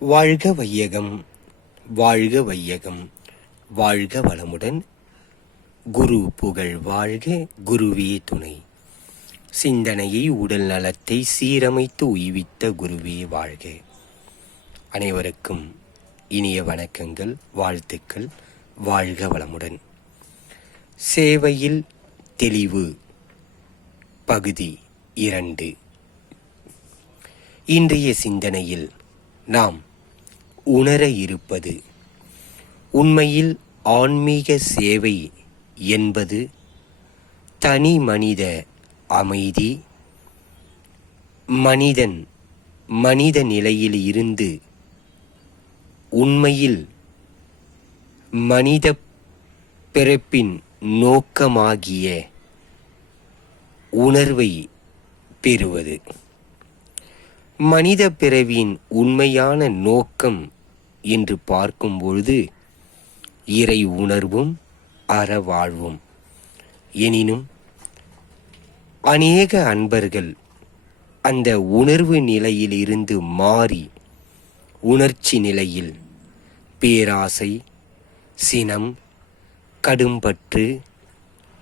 வாழ்க வையகம் வாழ்க வையகம். வாழ்க வளமுடன் குரு புகழ் வாழ்க குருவே துணை. சிந்தனையை உடல் நலத்தை சீரமைத்து உய்வித்த குருவே வாழ்க. அனைவருக்கும் இனிய வணக்கங்கள் வாழ்த்துக்கள் வாழ்க வளமுடன். சேவையில் தெளிவு பகுதி இரண்டு. இன்றைய சிந்தனையில் நாம் உணர இருப்பது. உண்மையில் ஆன்மீக சேவை என்பது தனி மனித அமைதி. மனிதன் மனித நிலையில் இருந்து உண்மையில் மனித பிறப்பின் நோக்கமாகிய உணர்வை பெறுவது. மனித பிறவியின் உண்மையான நோக்கம் என்று பார்க்கும் பொழுது இறை உணர்வும் அறவாழ்வும் எனினும் அநேக அன்பர்கள் அந்த உணர்வு நிலையில் இருந்து மாறி உணர்ச்சி நிலையில் பேராசை சினம் கடும்பற்று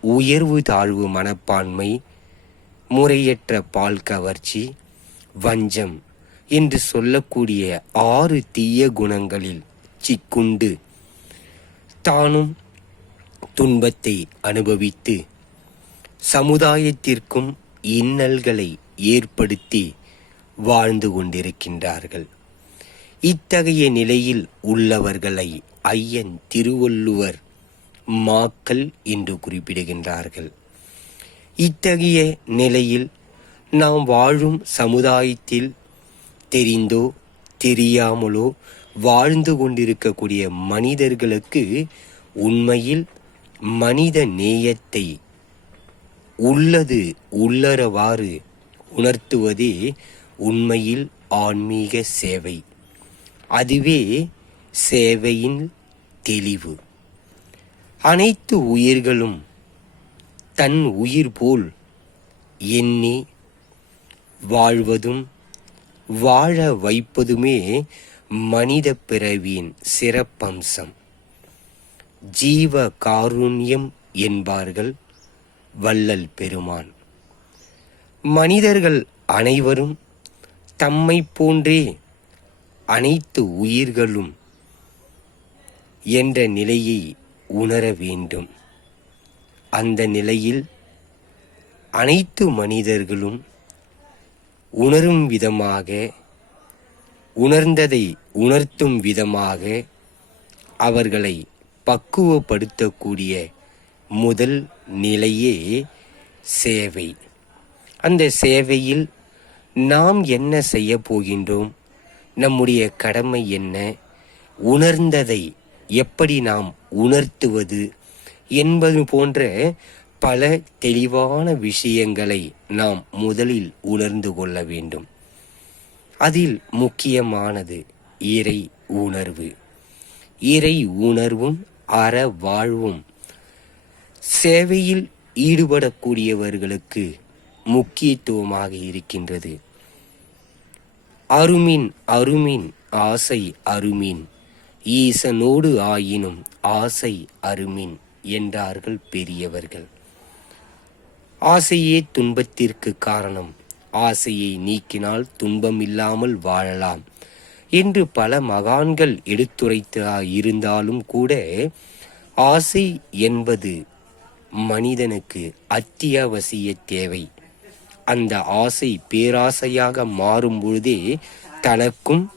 உயர்வு தாழ்வு மனப்பான்மை முறையற்ற பால் கவர்ச்சி வஞ்சம் என்று சொல்லக்கூடிய ஆறு தீய குணங்களில் சிக்குண்டு. தானும் துன்பத்தை அனுபவித்து சமுதாயத்திற்கும் இன்னல்களை ஏற்படுத்தி வாழ்ந்து கொண்டிருக்கின்றார்கள். இத்தகைய நிலையில் உள்ளவர்களை ஐயன் திருவள்ளுவர் மாக்கள் என்று குறிப்பிடுகின்றார்கள். இத்தகைய நிலையில் நாம் வாழும் சமுதாயத்தில் தெரிந்தோ தெரியாமலோ வாழ்ந்து கொண்டிருக்கக்கூடிய மனிதர்களுக்கு உண்மையில் மனித நேயத்தை உள்ளது உள்ளரவாறு உணர்த்துவதே உண்மையில் ஆன்மீக சேவை. அதுவே சேவையின் தெளிவு. அனைத்து உயிர்களும் தன் உயிர் போல் எண்ணி வாழ்வதும் வாழ வைப்பதுமே மனித பிறவியின் சிறப்பம்சம். ஜீவ காருண்யம் என்பார்கள் வள்ளல் பெருமான். மனிதர்கள் அனைவரும் தம்மை போன்றே அனைத்து உயிர்களும் என்ற நிலையை உணர வேண்டும். அந்த நிலையில் அனைத்து மனிதர்களும் உணரும் விதமாக உணர்ந்ததை உணர்த்தும் விதமாக அவர்களை பக்குவப்படுத்தக்கூடிய முதல் நிலையே சேவை. அந்த சேவையில் நாம் என்ன செய்ய போகின்றோம்? நம்முடைய கடமை என்ன? உணர்ந்ததை எப்படி நாம் உணர்த்துவது என்பது போன்ற பல தெளிவான விஷயங்களை நாம் முதலில் உணர்ந்து கொள்ள வேண்டும். அதில் முக்கியமானது இறை உணர்வு. இறை உணர்வும் அற வாழ்வும். சேவையில் ஈடுபடக்கூடியவர்களுக்கு முக்கியத்துவமாக இருக்கின்றது. அருமின் அருமின் ஆசை அருமின். ஈசனோடு ஆயினும் ஆசை அருமின் என்றார்கள் பெரியவர்கள். ஆசையே துன்பத்திற்கு காரணம். ஆசையை நீக்கினால் துன்பம் இல்லாமல் வாழலாம். என்று பல மகான்கள் எடுத்துரைத்து இருந்தாலும் கூட ஆசை என்பது மனிதனுக்கு அத்தியாவசிய தேவை. அந்த ஆசை பேராசையாக மாறும் பொழுதே தனக்கும்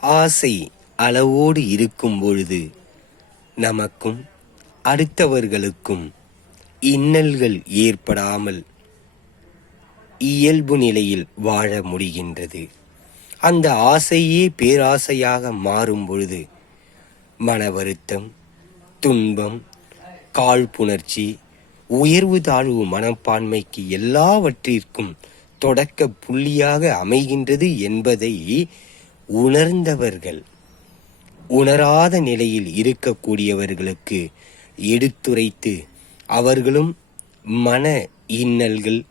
ஆசை அளவோடு இருக்கும் பொழுது நமக்கும் அடுத்தவர்களுக்கும் இன்னல்கள் ஏற்படாமல் இயல்பு நிலையில் வாழ முடிகின்றது. அந்த ஆசையே பேராசையாக மாறும் பொழுது மன வருத்தம் துன்பம் காழ்ப்புணர்ச்சி உயர்வு தாழ்வு மனப்பான்மைக்கு எல்லாவற்றிற்கும் தொடக்க புள்ளியாக அமைகின்றது என்பதை உணர்ந்தவர்கள் உணராத நிலையில் இருக்கக்கூடியவர்களுக்கு எடுத்துரைத்து அவர்களும் மன இன்னல்கள்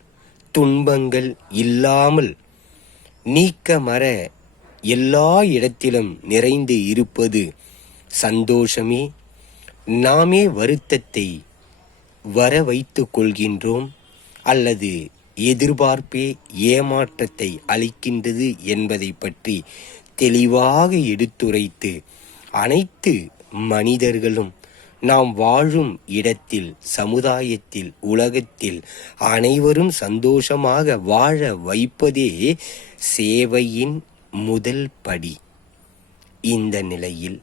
துன்பங்கள் இல்லாமல் நீக்க மர எல்லா இடத்திலும் நிறைந்து இருப்பது சந்தோஷமே. நாமே வருத்தத்தை வர வைத்து கொள்கின்றோம் அல்லது எதிர்பார்ப்பே ஏமாற்றத்தை அளிக்கின்றது என்பதை பற்றி தெளிவாக எடுத்துரைத்து அனைத்து மனிதர்களும் நாம் வாழும் இடத்தில் சமுதாயத்தில் உலகத்தில் அனைவரும் சந்தோஷமாக வாழ வைப்பதே சேவையின் முதல் படி. இந்த நிலையில்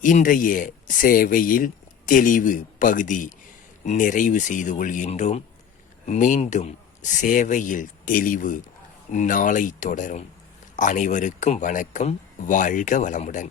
இன்றைய சேவையில் தெளிவு பகுதி நிறைவு செய்து கொள்கின்றோம். மீண்டும் சேவையில் தெளிவு நாளை தொடரும். அனைவருக்கும் வணக்கம். வாழ்க வளமுடன்.